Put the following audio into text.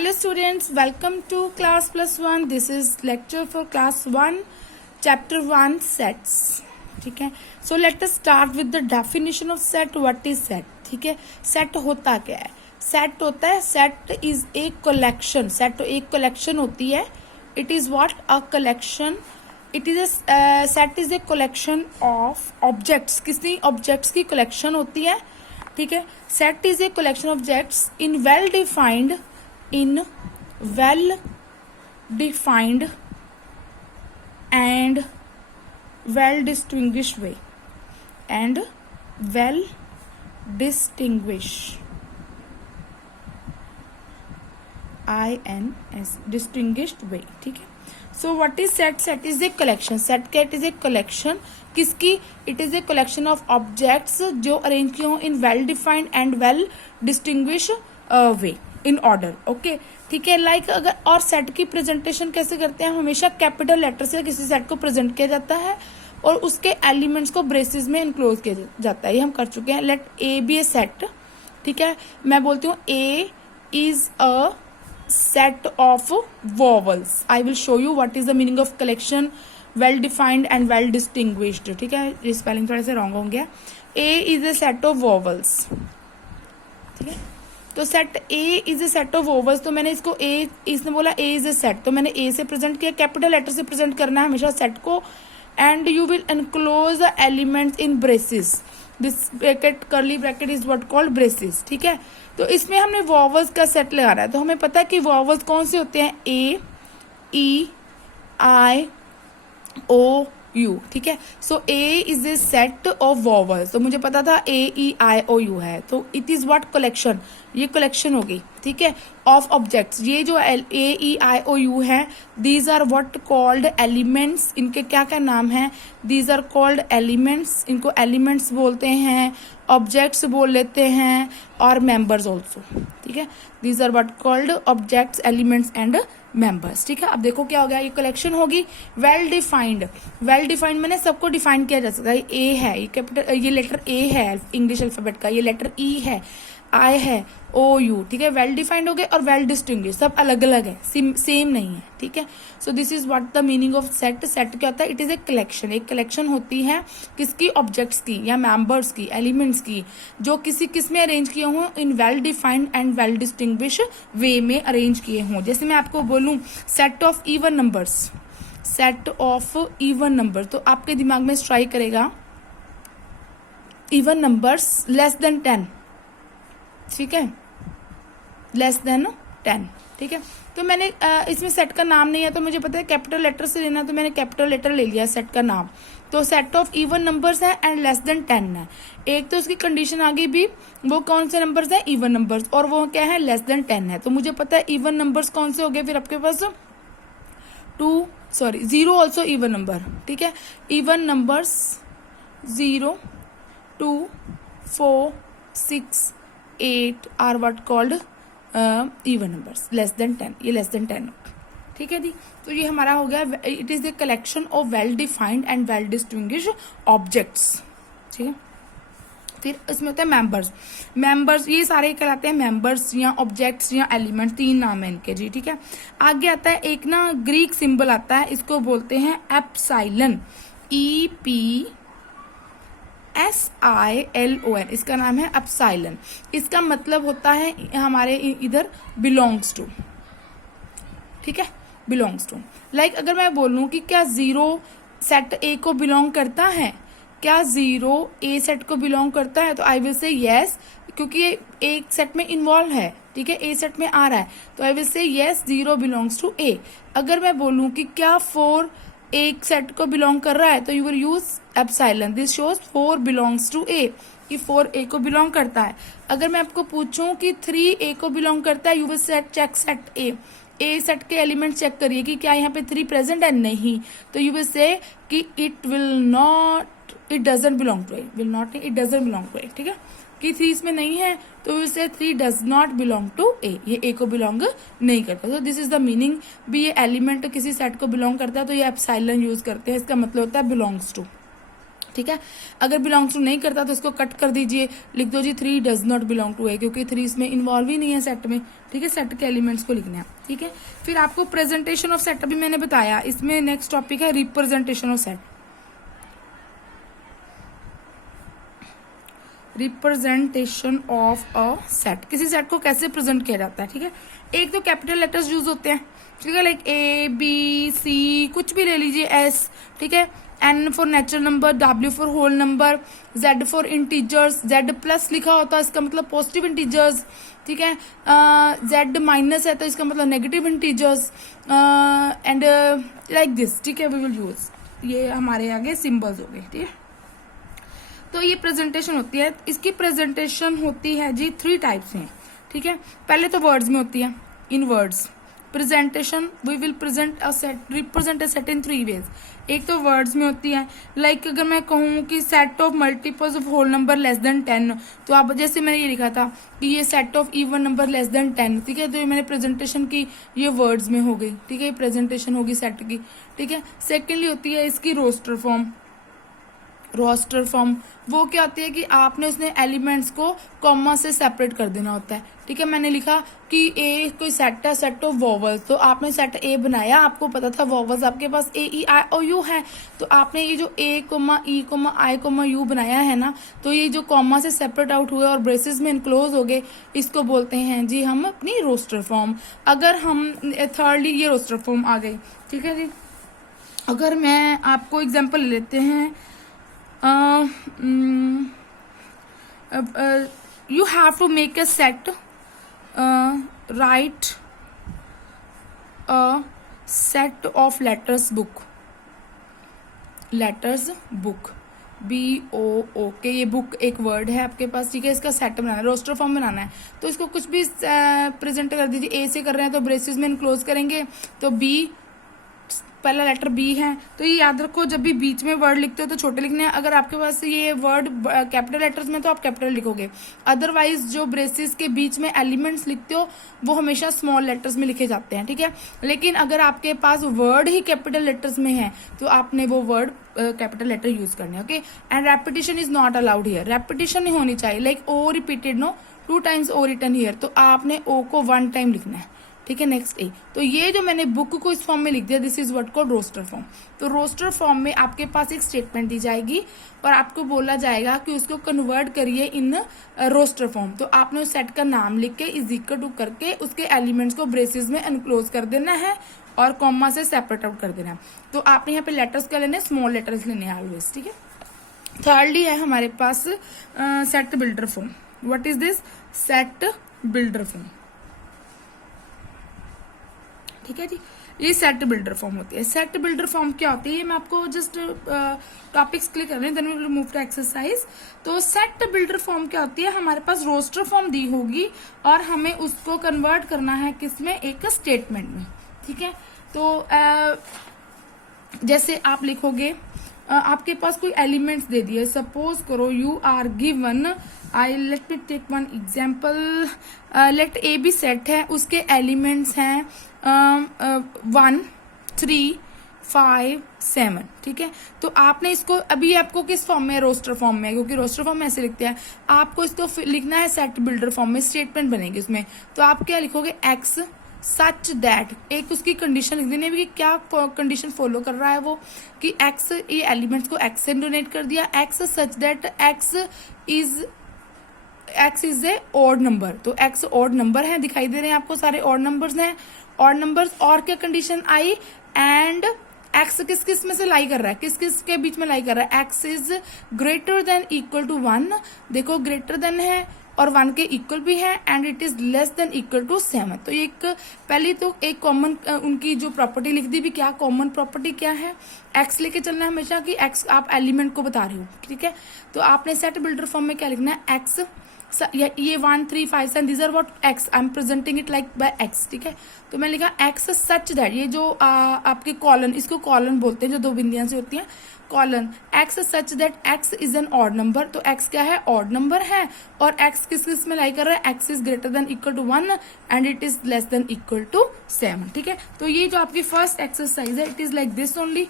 Hello students, welcome to class plus one. This is lecture for class 1, chapter 1 sets. ठीक है. So let us start with the definition of set. What is set? ठीक है. Set होता क्या है? Set होता है, set is a collection. Set एक collection होती है. It is what? A collection. It is a set is a collection of objects. किसी objects की collection होती है. ठीक है. Set is a collection of objects in well defined and well distinguished way distinguished way. ठीक है. So what is set? Set is a collection. Set cat is a collection. किसकी? It is a collection of objects जो arrange किए हों in well defined and well distinguished way in order. Okay ठीक है. Like अगर और set की presentation कैसे करते हैं? हमेशा कैपिटल लेटर से किसी सेट को प्रेजेंट किया जाता है और उसके एलिमेंट्स को ब्रेसेस में इनक्लोज किया जाता है. ये हम कर चुके हैं. Let A be a set. ठीक है. मैं बोलती हूँ A is a set of vowels. I will show you what is the meaning of collection, well defined and well distinguished. ठीक है. ये स्पेलिंग थोड़े से रॉन्ग हो गया. A is a set of vowels. ठीक है. तो set A is a set of vowels. तो मैंने इसको A, इसने बोला A is a set, तो मैंने A से प्रेजेंट किया. कैपिटल लेटर से प्रेजेंट करना है हमेशा सेट को. And you will enclose the elements in braces. This bracket curly bracket is what called braces. ठीक है. तो इसमें हमने वॉवल्स का सेट लगाना है. तो हमें पता है कि वॉवल्स कौन से होते हैं? A, E, I, O, U. ठीक है. So A is a set of vowels. तो मुझे पता था ए, ई, आई, ओ, यू है. तो इट इज व्हाट? कलेक्शन. ये कलेक्शन हो गई. ठीक है. Of objects. ये जो A, E, I, O, U है, these are what called elements. इनके क्या क्या नाम है? These are called elements. इनको एलिमेंट्स बोलते हैं, ऑब्जेक्ट्स बोल लेते हैं और मेंबर्स ऑल्सो. ठीक है. These are what called objects, elements and members. ठीक है. अब देखो क्या हो गया. ये कलेक्शन होगी. Well defined. वेल डिफाइंड मैंने सबको डिफाइन किया जा सकता है. ए है, ये कैपिटल, ये लेटर ए है इंग्लिश अल्फाबेट का. ये लेटर ई है, आई है, ओ, यू. ठीक है. वेल डिफाइंड हो गए और वेल डिस्टिंग्विश. सब अलग अलग है, सेम नहीं है. ठीक है. So this is what the meaning of set. Set क्या होता है? It is a collection. एक कलेक्शन होती है किसकी? ऑब्जेक्ट्स की या मेंबर्स की, एलिमेंट्स की, जो किस में अरेंज किए हों? In well defined and well distinguish way में अरेंज किए हों. जैसे मैं आपको बोलूं set of even numbers. Set of even number, तो आपके दिमाग में स्ट्राइक करेगा इवन नंबर्स लेस देन 10. ठीक है. Less than 10. ठीक है. तो मैंने इसमें सेट का नाम नहीं है, तो मुझे पता है कैपिटल लेटर से लेना, तो मैंने कैपिटल लेटर ले लिया सेट का नाम. तो सेट ऑफ इवन नंबर्स है एंड लेस देन 10 है. एक तो उसकी कंडीशन आ गई भी, वो कौन से नंबर्स है? Even numbers. और वो क्या है? लेस देन 10 है. तो मुझे पता है इवन नंबर्स कौन से हो गए फिर आपके पास? 0 ऑल्सो इवन नंबर. ठीक है. Even numbers 0, 2, 4, 6, 8 are what called even numbers. Less than 10. ये लेस देन 10. ठीक है जी. तो ये हमारा हो गया. It is the collection of well defined and well distinguish objects. ठीक है. फिर इसमें होता है मेंबर्स. मेंबर्स ये सारे कहलाते हैं मेंबर्स या ऑब्जेक्ट्स या एलिमेंट. 3 नाम है इनके जी. ठीक है. आगे आता है एक ना ग्रीक सिंबल आता है, इसको बोलते हैं एप्साइलन. EPSILON. इसका नाम है एप्साइलन. इसका मतलब होता है हमारे इधर बिलोंग्स टू. ठीक है. Belongs to. लाइक अगर मैं बोलूं कि क्या 0 सेट ए को बिलोंग करता है? क्या 0 ए सेट को बिलोंग करता है? तो आई विल से यस, क्योंकि ये एक सेट में इन्वॉल्व है. ठीक है. ए सेट में आ रहा है, तो I will say yes 0 belongs to A. अगर मैं बोलूं कि क्या 4 एक सेट को बिलोंग कर रहा है, तो you will use epsilon. This shows 4 belongs to A, कि 4 ए को बिलोंग करता है. अगर मैं आपको पूछूं कि 3 ए को बिलोंग करता है, you will check set A. A set के एलिमेंट चेक करिए कि क्या यहाँ पे 3 प्रेजेंट है. नहीं. तो यू विल से कि it doesn't belong to A. It doesn't belong to A. ठीक है. कि 3 इसमें नहीं है, तो यू से 3 डज नॉट बिलोंग टू ए. ये ए को बिलोंग नहीं करता. तो दिस इज द मीनिंग भी. ये एलिमेंट किसी सेट को बिलोंग करता है तो ये एप्साइलन यूज करते हैं. इसका मतलब होता है बिलोंग्स टू. ठीक है। अगर बिलोंग्स टू नहीं करता तो इसको कट कर दीजिए, लिख दो जी 3 डज नॉट बिलोंग टू ए, क्योंकि 3 इसमें इन्वॉल्व ही नहीं है सेट में, ठीक है। सेट के एलिमेंट्स को लिखना है, ठीक है। फिर आपको प्रेजेंटेशन ऑफ सेट अभी मैंने बताया, इसमें नेक्स्ट टॉपिक है representation of set. Representation of a set, किसी सेट को कैसे प्रेजेंट किया जाता है, ठीक है। एक तो कैपिटल लेटर्स यूज होते हैं, ठीक है, लाइक ए बी सी कुछ भी ले लीजिए, एस, ठीक है। N for natural number, W for whole number, Z for integers, Z plus लिखा होता है इसका मतलब पॉजिटिव इंटीजर्स, ठीक है। Z माइनस है तो इसका मतलब negative integers, and like this, ठीक है। वी विल यूज, ये हमारे आगे सिंबल्स हो गए, ठीक है। तो ये प्रेजेंटेशन होती है, इसकी प्रेजेंटेशन होती है जी 3 टाइप्स में, ठीक है। पहले तो वर्ड्स में होती है, in words presentation we will present a set, represent a set in 3 ways. एक तो वर्ड्स में होती है, लाइक अगर मैं कहूँ कि set of multiples of whole number less than 10, तो आप जैसे मैंने ये लिखा था कि ये set of even number less than 10, ठीक है। तो ये मैंने प्रेजेंटेशन की, ये वर्ड्स में हो गई, ठीक है, ये प्रेजेंटेशन होगी सेट की, ठीक है। सेकेंडली होती है इसकी रोस्टर फॉर्म। रोस्टर फॉर्म वो क्या होती है कि आपने उसने एलिमेंट्स को कॉमा से सेपरेट कर देना होता है, ठीक है। मैंने लिखा कि ए कोई सेट है, सेट ऑफ वॉवल्स, तो आपने सेट ए बनाया, आपको पता था वॉवल्स आपके पास ए ई आई ओ यू है, तो आपने ये जो A comma E comma I comma U बनाया है ना, तो ये जो कॉमा से सेपरेट आउट हुए और ब्रेसेस में इनक्लोज हो गए, इसको बोलते हैं जी हम अपनी रोस्टर फॉर्म। अगर हम थर्डली ये रोस्टर फॉर्म आ गई, ठीक है जी। अगर मैं आपको एग्जाम्पल लेते हैं, you have to make a set, write a set of letters book BOOK, ये बुक एक वर्ड है आपके पास, ठीक है। इसका सेट बनाना है, रोस्टर फॉर्म बनाना है, तो इसको कुछ भी प्रेजेंट कर दीजिए। ए से कर रहे हैं तो ब्रेसेस में इनक्लोज करेंगे, तो बी पहला लेटर बी है, तो ये याद रखो जब भी बीच में वर्ड लिखते हो तो छोटे लिखने हैं। अगर आपके पास ये वर्ड कैपिटल लेटर्स में तो आप कैपिटल लिखोगे, अदरवाइज जो ब्रेसेस के बीच में एलिमेंट्स लिखते हो वो हमेशा स्मॉल लेटर्स में लिखे जाते हैं, ठीक है। लेकिन अगर आपके पास वर्ड ही कैपिटल लेटर्स में है तो आपने वो वर्ड कैपिटल लेटर यूज करने हैं, okay. And repetition is not allowed here, repetition नहीं होनी चाहिए, like O repeated no 2 times O written here, तो आपने ओ को 1 time लिखना है, ठीक है। नेक्स्ट ए, तो ये जो मैंने बुक को इस फॉर्म में लिख दिया, this is what called roster form. तो रोस्टर फॉर्म में आपके पास एक स्टेटमेंट दी जाएगी और आपको बोला जाएगा कि उसको कन्वर्ट करिए इन रोस्टर फॉर्म। तो आपने उस सेट का नाम लिख के इज इक्वल टू करके उसके एलिमेंट्स को ब्रेसेस में एनक्लोज कर देना है और कॉमा से सेपरेट आउट कर देना है। तो आपने यहाँ पे लेटर्स क्या लेने, स्मॉल लेटर्स लेने हैं ऑलवेज, ठीक है। थर्डली है हमारे पास set builder form. What is this? Set builder form, ठीक है जी। ये सेट बिल्डर फॉर्म होती है। सेट बिल्डर फॉर्म क्या होती है, मैं आपको जस्ट टॉपिक्स क्लिक कर रही हूँ, then we will move to exercise. तो सेट बिल्डर फॉर्म क्या होती है, हमारे पास रोस्टर फॉर्म दी होगी और हमें उसको कन्वर्ट करना है किसमें, एक स्टेटमेंट में, ठीक है। तो जैसे आप लिखोगे, आपके पास कोई एलिमेंट्स दे दिए, सपोज करो you are given, I let me take one example, let A be set है, उसके एलिमेंट्स हैं 1 3 5 7, ठीक है। तो आपने इसको अभी आपको किस फॉर्म में, रोस्टर फॉर्म में, क्योंकि रोस्टर फॉर्म में ऐसे लिखते हैं, आपको इसको लिखना है सेट बिल्डर फॉर्म में, स्टेटमेंट बनेगी उसमें। तो आप क्या लिखोगे, एक्स सच दैट, एक उसकी कंडीशन लिख देनी है कि क्या कंडीशन फॉलो कर रहा है वो, कि एक्स, ये एलिमेंट्स को एक्स से डोनेट कर दिया, x such that x is a odd number. तो एक्स ऑड नंबर है, दिखाई दे रहे हैं आपको सारे ऑड नंबर्स हैं, ऑड नंबर्स। और क्या कंडीशन आई, एंड एक्स किस किस में से लाई कर रहा है, किस किस के बीच में लाई कर रहा है, x is greater than equal to 1, देखो ग्रेटर देन है और 1 के इक्वल भी है, and it is less than equal to 7। तो एक पहली तो एक कॉमन उनकी जो प्रॉपर्टी लिख दी भी, क्या कॉमन प्रॉपर्टी क्या है, एक्स लेके चलना है हमेशा, कि एक्स आप एलिमेंट को बता रहे हो, ठीक है। तो आपने सेट बिल्डर फॉर्म में क्या लिखना है, एक्स, ये 1 3 5 7 these are what x, I am presenting it like by x, ठीक है। तो मैं लिखा एक्स सच दैट, ये जो आपके कॉलन, इसको कॉलन बोलते हैं जो 2 बिंदियां से होती हैं, colon, x such that x is an odd number. तो एक्स क्या है, ऑड नंबर है, और एक्स किस किस में लाई कर रहा है, x is greater than equal to 1 and it is less than equal to 7, ठीक है। तो ये जो आपकी फर्स्ट एक्सरसाइज है, it is like this only.